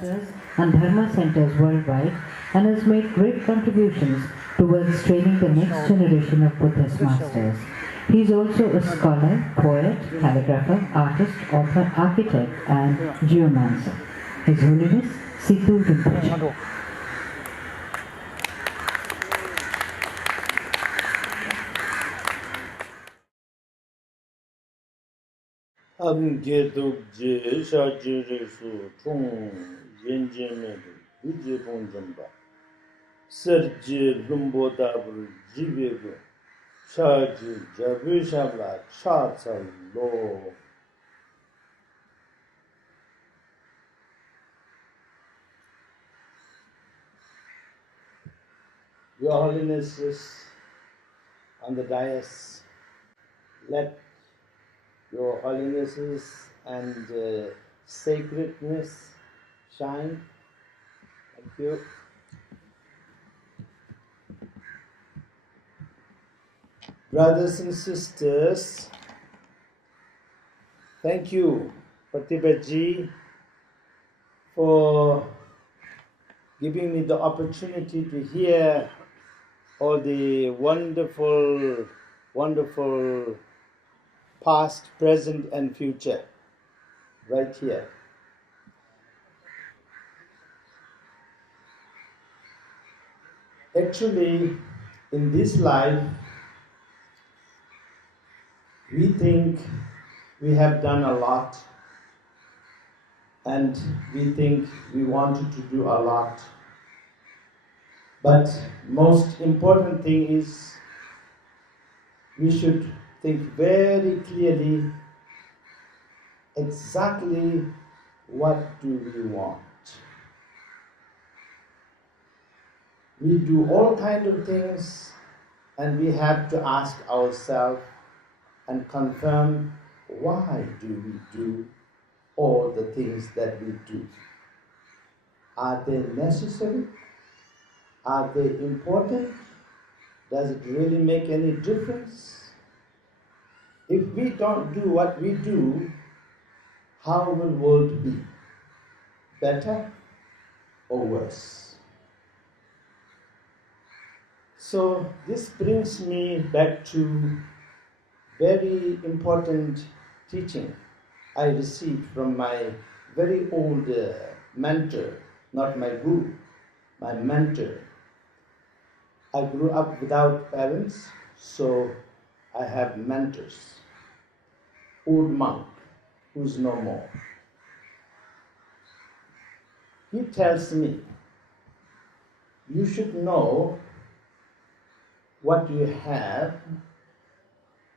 masters and dharma centers worldwide and has made great contributions towards training the next generation of Buddhist masters. He is also a scholar, poet, calligrapher, artist, author, architect, and geomancer. His Holiness Situ Rinpoche. amgedukje shajiresu chung yenjemedu duje bonjamba serje lumbodabru jibegu shaji jabushabla chatsal lo. Your Holinesses on the dais, let Your Holinesses and sacredness shine. Thank you. Brothers and sisters, thank you, Pratibhaji, for giving me the opportunity to hear all the wonderful, wonderful past, present and future right here. Actually, in this life, we think we have done a lot and we think we wanted to do a lot. But most important thing is we should think very clearly exactly what do we want. We do all kinds of things and we have to ask ourselves and confirm why do we do all the things that we do. Are they necessary? Are they important? Does it really make any difference? If we don't do what we do, how will the world be? Better or worse? So this brings me back to very important teaching I received from my very old mentor, not my guru, my mentor. I grew up without parents, so I have mentors. Old monk, who's no more. He tells me, you should know what you have,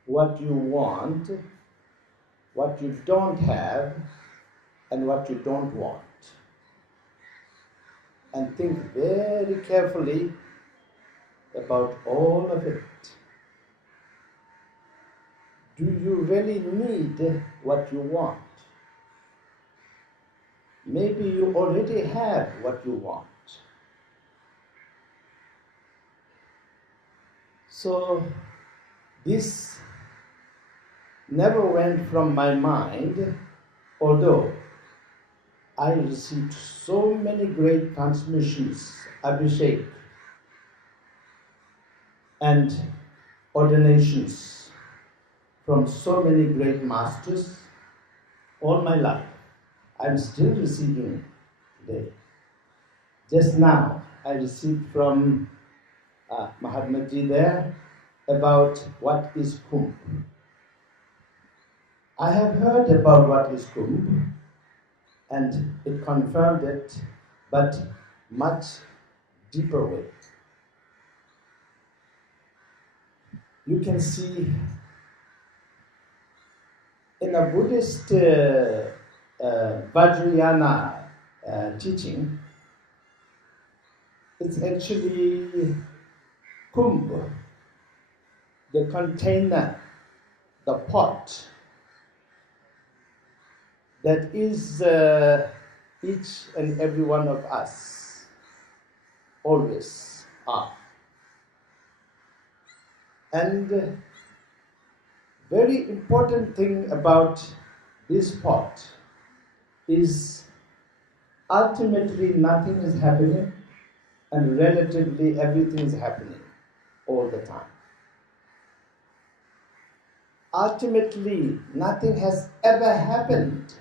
what you want, what you don't have, and what you don't want. And think very carefully about all of it. Do you really need what you want? Maybe you already have what you want. So this never went from my mind, although I received so many great transmissions, abhishek, and ordinations from so many great masters all my life. I'm still receiving today. Just now, I received from Mahatma Ji there about what is kumbh. I have heard about what is kumbh, and it confirmed it, but much deeper way. You can see in a Buddhist Vajrayana teaching, it's actually kumbh, the container, the pot, that is each and every one of us always are. And very important thing about this pot is ultimately nothing is happening and relatively everything is happening all the time. Ultimately, nothing has ever happened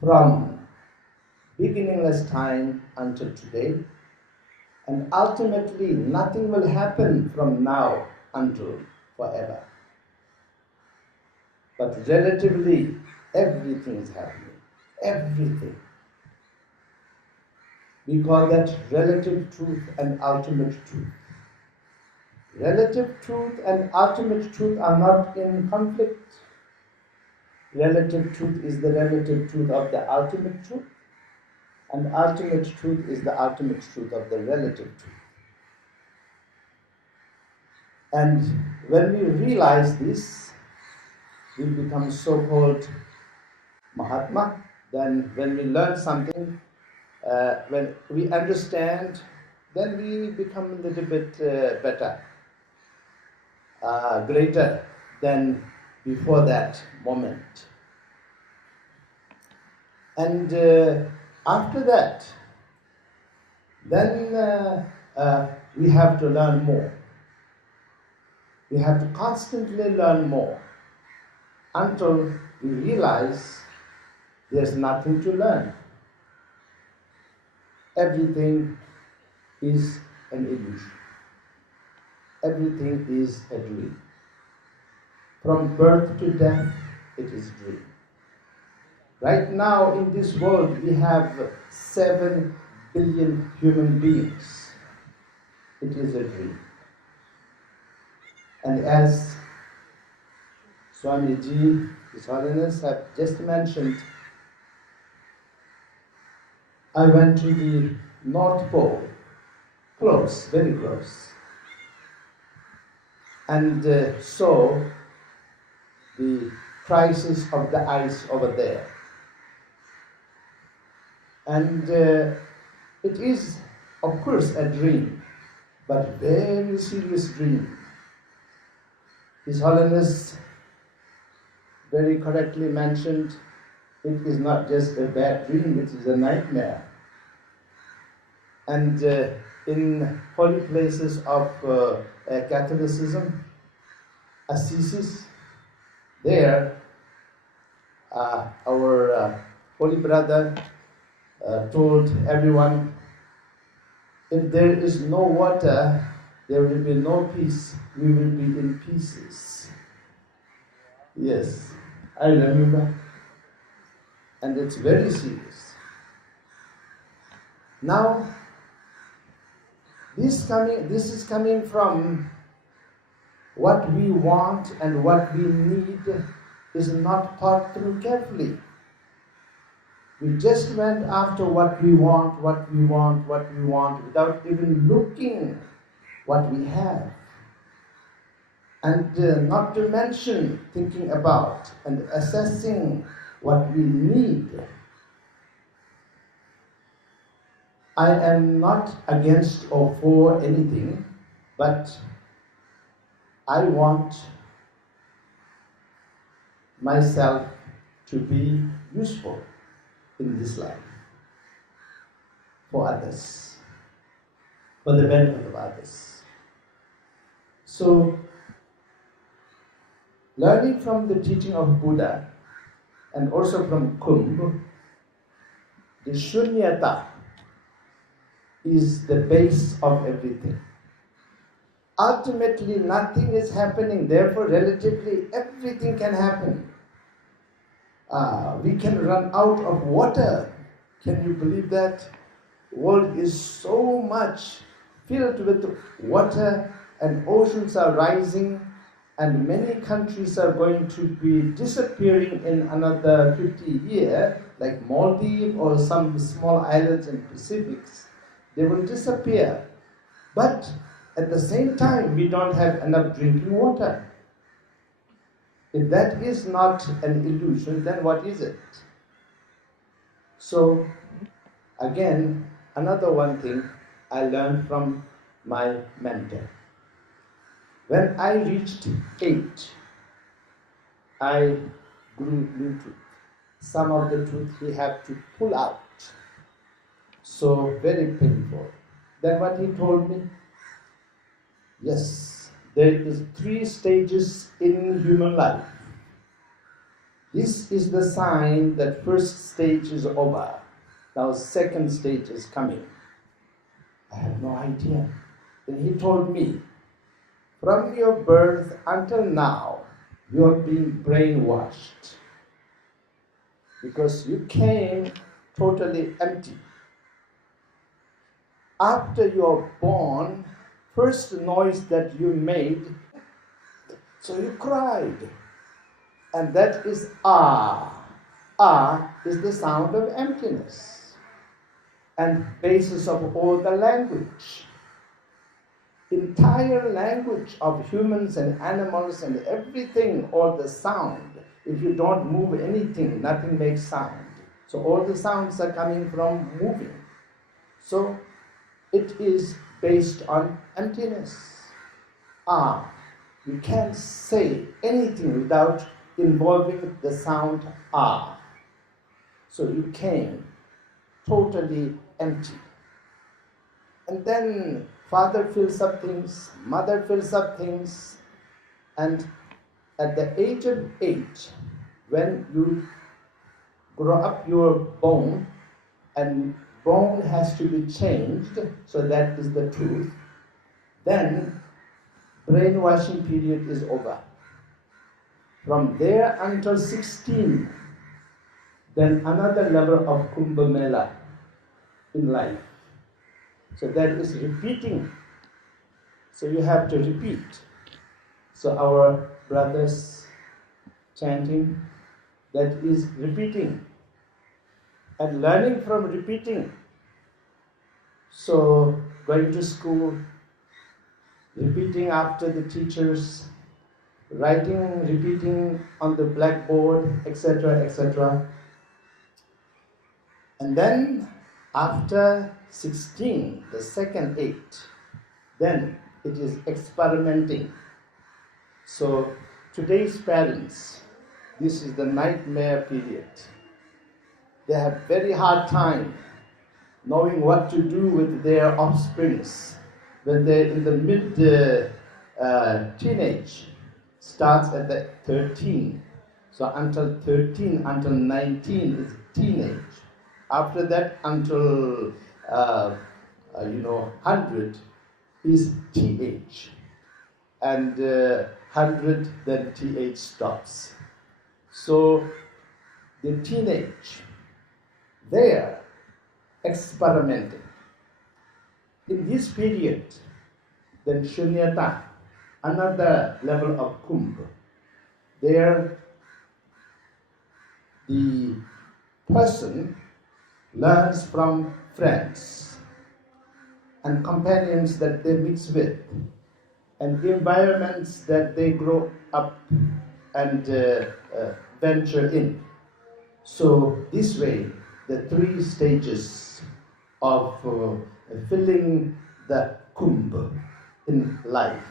from beginningless time until today, and ultimately nothing will happen from now until forever. But relatively, everything is happening. Everything. We call that relative truth and ultimate truth. Relative truth and ultimate truth are not in conflict. Relative truth is the relative truth of the ultimate truth, and ultimate truth is the ultimate truth of the relative truth. And when we realize this, we become so-called Mahatma. Then when we learn something, when we understand, then we become a little bit better, greater than before that moment. And after that, then we have to learn more. We have to constantly learn more until we realize there's nothing to learn. Everything is an illusion. Everything is a dream. From birth to death, it is a dream. Right now in this world, we have 7 billion human beings. It is a dream. And as Swamiji, His Holiness, have just mentioned, I went to the North Pole, close, very close, and saw the crisis of the ice over there. And it is, of course, a dream, but very serious dream. His Holiness very correctly mentioned, it is not just a bad dream, it is a nightmare. And in holy places of Catholicism, Assisi, there our holy brother told everyone, if there is no water, there will be no peace. We will be in pieces. Yes, I remember. And it's very serious. Now, this is coming from what we want and what we need is not thought through carefully. We just went after what we want, without even looking what we have. And not to mention thinking about and assessing what we need. I am not against or for anything, but I want myself to be useful in this life for others, for the benefit of others. So, learning from the teaching of Buddha and also from Kumbh, the shunyata is the base of everything. Ultimately, nothing is happening, therefore, relatively, everything can happen. We can run out of water. Can you believe that? The world is so much filled with water, and oceans are rising, and many countries are going to be disappearing in another 50 years, like Maldives or some small islands in Pacifics. They will disappear. But at the same time, we don't have enough drinking water. If that is not an illusion, then what is it? So, again, another one thing I learned from my mentor. When I reached 8, I grew new truth. Some of the truth we have to pull out So very painful. Then what he told me? Yes, there is 3 stages in human life. This is the sign that first stage is over. Now second stage is coming. I had no idea. Then he told me, from your birth until now, you are being brainwashed. Because you came totally empty. After you are born, first noise that you made, so you cried. And that is ah. Ah is the sound of emptiness and basis of all the language. Entire language of humans and animals and everything, all the sound. If you don't move anything, nothing makes sound. So all the sounds are coming from moving. So it is based on emptiness. Ah, you can't say anything without involving the sound ah. So you came totally empty. And then father fills up things, mother fills up things, and at the age of 8, when you grow up your bone, and bone has to be changed, so that is the truth, then brainwashing period is over. From there until 16, then another level of kumbh in life. So that is repeating. So you have to repeat. So our brothers chanting, that is repeating. And learning from repeating. So going to school, repeating after the teachers, writing, repeating on the blackboard, etc., etc. And then after 16, the second 8, then it is experimenting. So today's parents, this is the nightmare period. They have very hard time knowing what to do with their offsprings when they're in the mid teenage. Starts at the 13. So until 13, until 19 is teenage. After that, until 100 is TH. And 100, then TH stops. So the teenage, they are experimenting. In this period, then shunyata, another level of kumbh, there the person learns from friends and companions that they mix with and environments that they grow up and venture in. So this way, the 3 stages of filling the kumbh in life.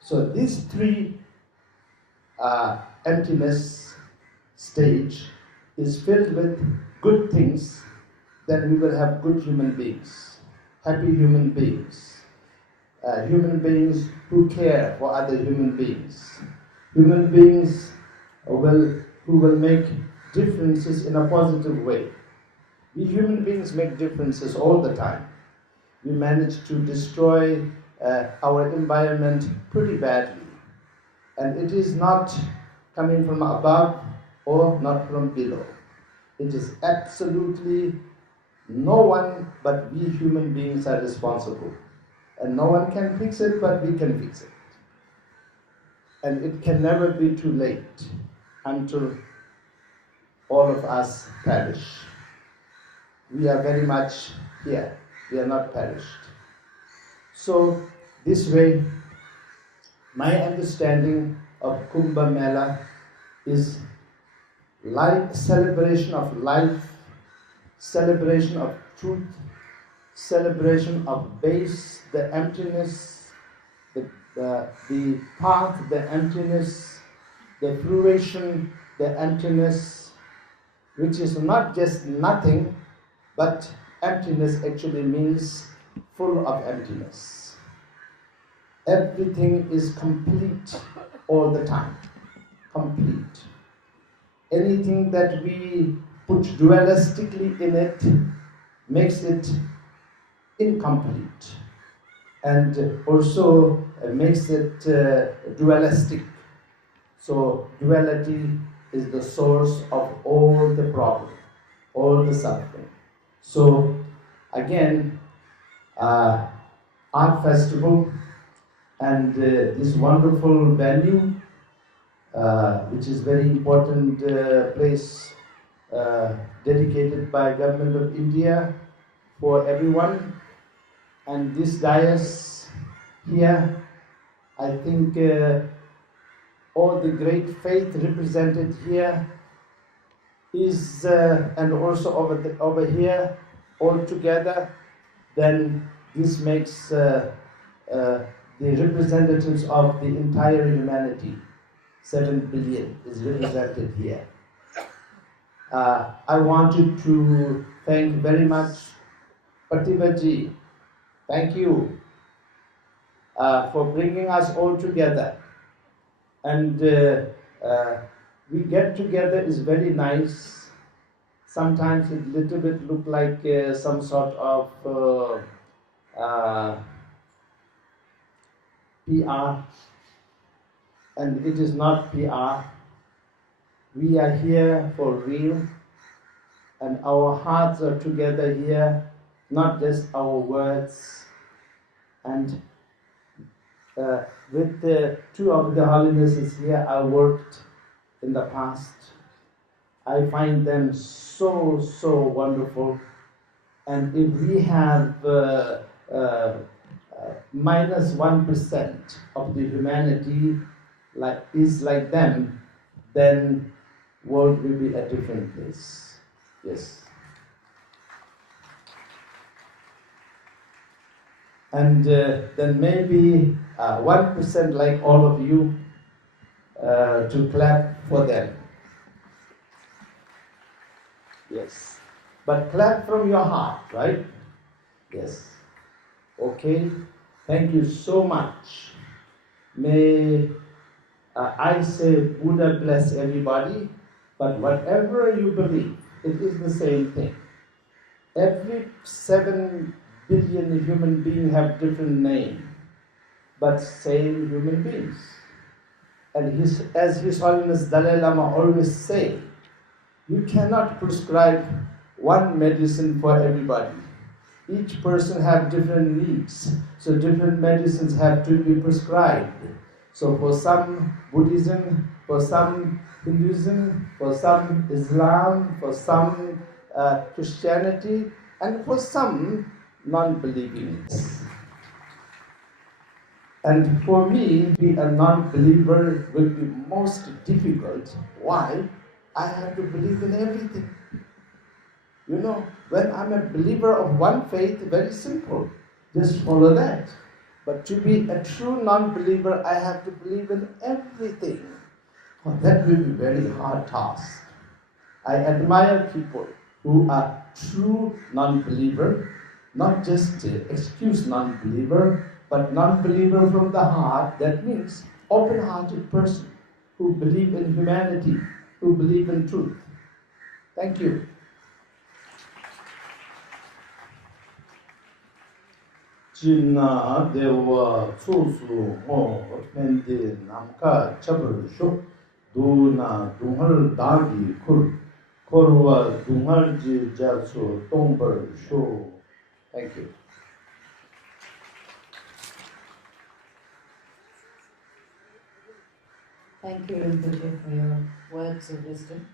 So these 3 emptiness stage is filled with good things, then we will have good human beings, happy human beings who care for other human beings who will make differences in a positive way. We human beings make differences all the time. We manage to destroy our environment pretty badly. And it is not coming from above or not from below. It is absolutely no one but we human beings are responsible. And no one can fix it, but we can fix it. And it can never be too late until all of us perish. We are very much here. We are not perished. So this way, my understanding of Kumbh Mela is celebration of life, celebration of truth, celebration of base, the emptiness, the path, the emptiness, the fruition, the emptiness, which is not just nothing, but emptiness actually means full of emptiness. Everything is complete all the time. Complete. Anything that we put dualistically in it makes it incomplete, and also makes it dualistic. So duality is the source of all the problem, all the suffering. So again, art festival and this wonderful venue, which is very important place dedicated by Government of India for everyone, and this dais here, I think all the great faith represented here is, and also over here, all together, then this makes the representatives of the entire humanity. 7 billion is represented here. I wanted to thank very much Pativaji. Thank you for bringing us all together. And we get together is very nice. Sometimes it little bit look like some sort of PR, and it is not PR. We are here for real, and our hearts are together here, not just our words. And with the two of the holinesses here, I worked in the past. I find them so wonderful. And if we have minus 1% of the humanity is like them, then world will be a different place. Yes. And then maybe 1% like all of you to clap for them. Yes. But clap from your heart, right? Yes. Okay. Thank you so much. May I say Buddha bless everybody, but whatever you believe, it is the same thing. Every 7 billion human beings have different names, but same human beings. And as His Holiness Dalai Lama always say, you cannot prescribe one medicine for everybody. Each person have different needs, so different medicines have to be prescribed. So for some Buddhism, for some Hinduism, for some Islam, for some Christianity, and for some non-believers. And for me, being a non-believer will be most difficult. Why? I have to believe in everything. You know, when I'm a believer of one faith, very simple. Just follow that. But to be a true non-believer, I have to believe in everything. Well, that will be a very hard task. I admire people who are true non-believer, not just excuse non-believer, but non-believer from the heart. That means open-hearted person who believe in humanity, who believe in truth. Thank you. Jinna dewa tsusu ho pende namka chabur sho duna dunghal dagi kur korwa dunghal ji jalso tongbar sho. Thank you. Thank you, Rinpoche, for your words of wisdom.